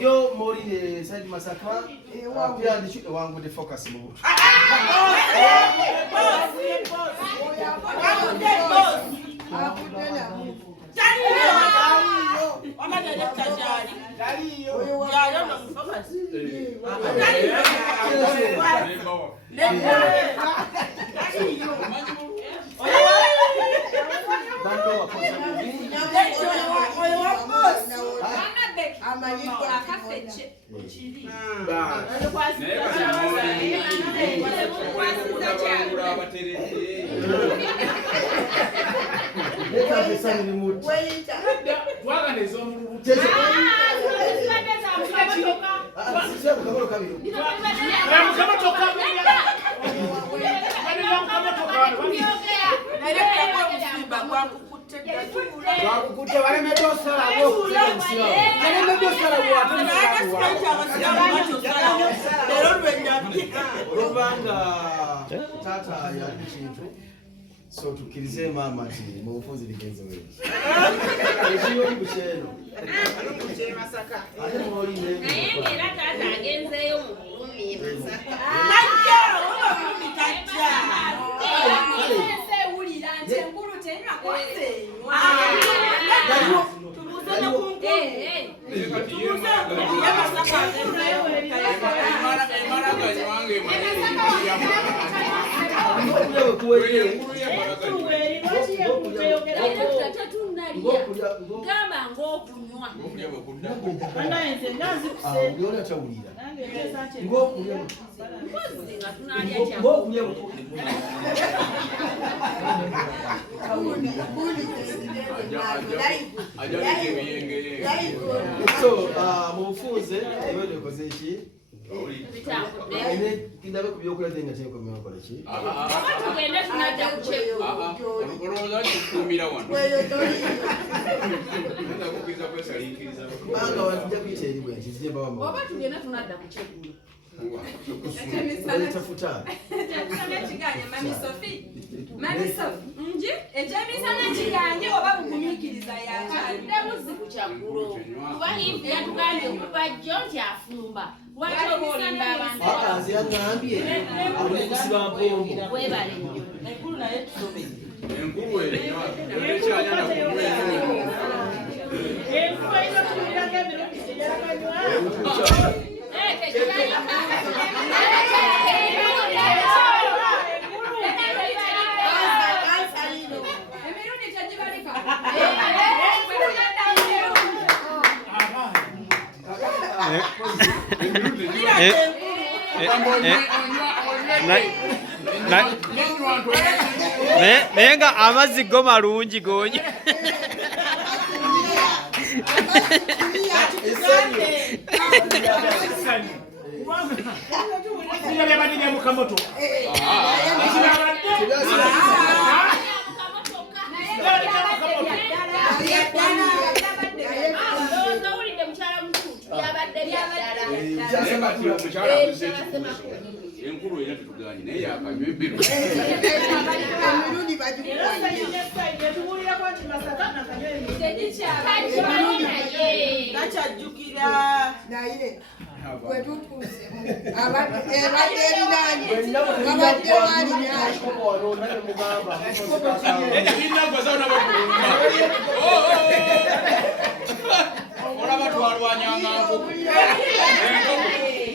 Yo mori side masaka pia ndishike wangu de focus mu so tukirize mama ati mufunzi ligenzo wewe ekiyo kuchero kuchero masaka ate mori ne era tata agenzeyo mulumi masaka najja mulumi tajja ese ulira nje nkuru tenywa kwase tubuzana kungu tubuzana masaka mara wange mufunze ewe kozechi kindabe kubyokula tenga teko mwakola ki tugenda tunajja kucheka oloza kikumira wano nenda kukiza pesa linkiriza banga wajja kuite eri bwe kizije baba mama oba tugenda tunajja kucheka tafuta Mami Sophie nje ejemisana kiganje oba bukumikiriza yacha ndebuzi kuchakulo kuba hivi yatuganje kuba George afumba wacho bolinda abantu akazi yangambye abulisiba mpombo webale nnyo ekulu na etusobe enkulu eno ekyanya na kuwe enkulu ino tuliraga biro kijala Nenga amazigo marungi gonye enkulu era tutuganye naye yakanywa ebbiro emirundi bakyajjukira naye bwetutuuse abadde ebinanyi abadde walinyanyi olaba twalwanyanga nkoko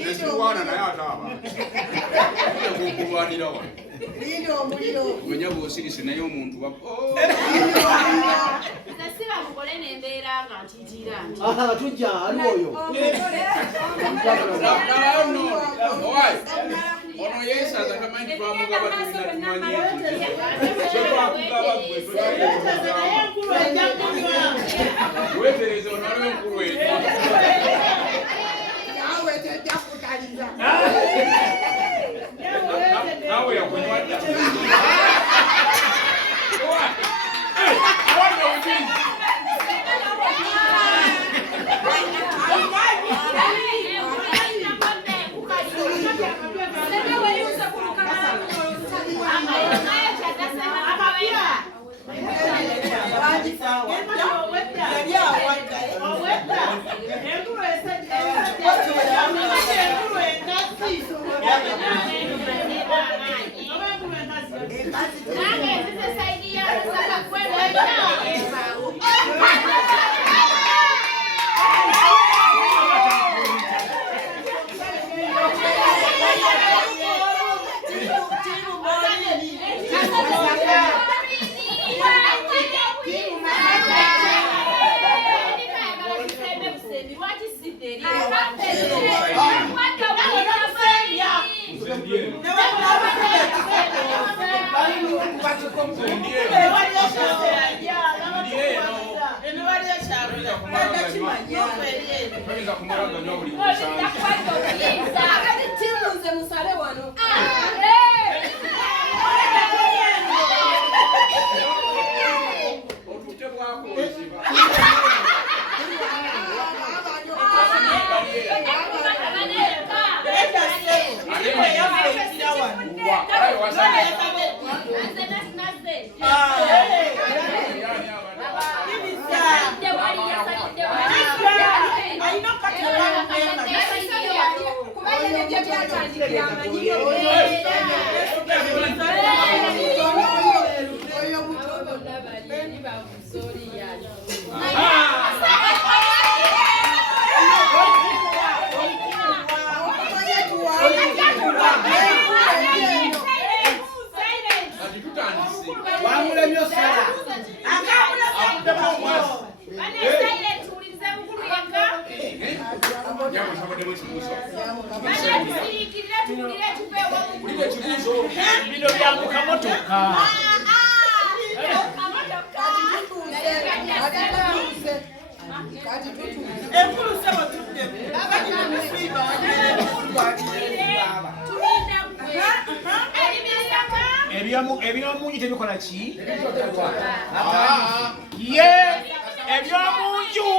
nekirwana naye ataaba okulwanira wano linda omuliro menya bwosirise naye omuntu sibamugole nembeera nga ntitira nti tujja ali oyo ono yesaza tamanyi twamugaba wetereza onaliwo enkulu eyo nawe tejja kutaliza nawe yakunywadda ebyomunju tebikola ki? Ye ebyomunju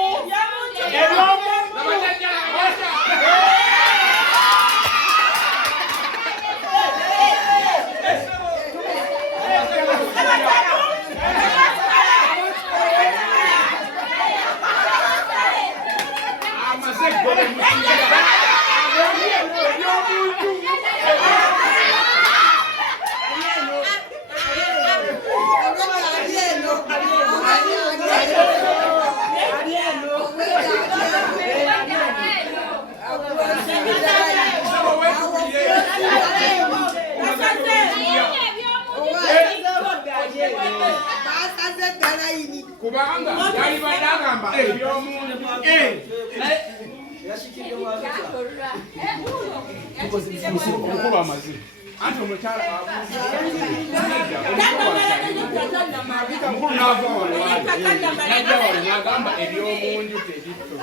kubanga yali badagamba ebyomunju omukulu amazi anti omukyala omukulu nagamba ebyomunju tebitto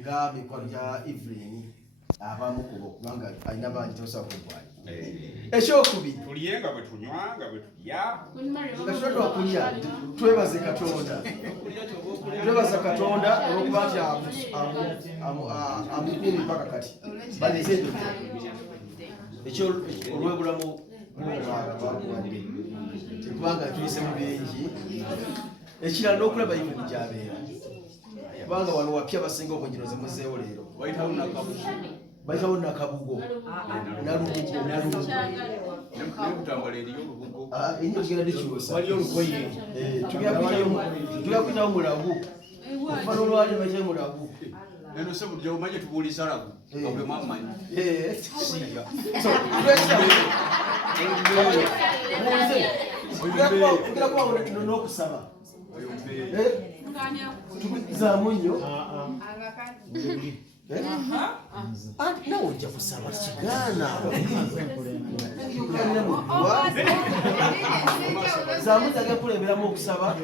nga mikwano gya Evelyn abamu kubo kubanga alina bangi tosobola kumpwanya ekyokubiri tuliye nga bwe tunywa nga bwe tulya nga tulwa kulya twebaze Katonda twebaza Katonda olw'okuba nti amukuumi mpaka kati baleze ekyo olw'obulamu bw'omwana bakuwadde kubanga tuyise mu bingi ekirala n'okulaba Evelyn gy'abeera kubanga wano wapya basinga okwenjiro ze muzeewo leero bayitawo nakabugo enyogera likyusa tugakuyitawo mulagu okuva n'olwali bayitawo mulagu eno se bulijjo omanye tubuuliza lagu abwe mwamanyi ogera kuba n'okusaba zaamu nnyo nawe ojja kusaba kigaana zaamu zage kulemberamu okusaba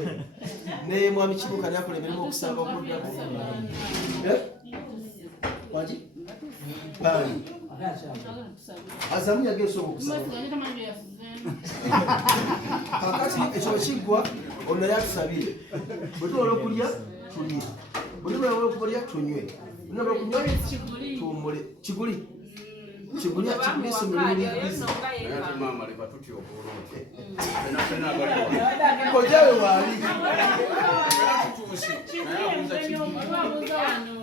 ne mwami Kibuka nakulemberamu okusaba okuddamu waki bani azamu yageso okusaba kakati ekyo kiggwa ono yatusabire bwe tuwola okulya tulye bwe tuwola okulya tunywe naba kunywa tuwummule kiguli isomero libizi kojawe waali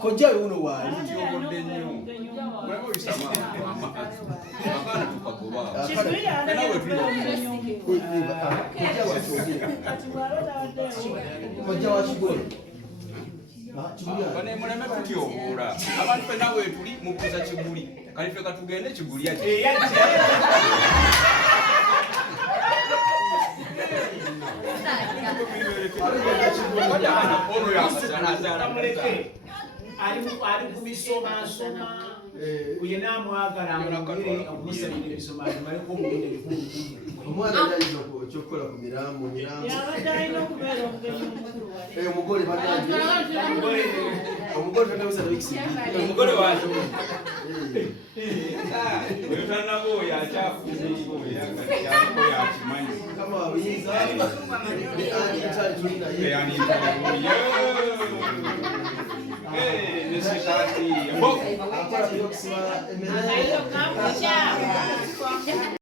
kojawe uno waali koja wa kiguli muleme tutyobuula abantu fena wetuli mubuuza kiguli kali ffe katugende kiguli ati ono yamasanazaala ali kubisomasoma kuyena amwagala amugere okumusabira ebisoma amaleko omugende omwana yaliza ekyokukola ku mirambo omugole omugole tanabusa omugole wazo wetanabooya akyafuyakimanyi kama wabuyinza tulinaye nesitati akola byokusiba emmere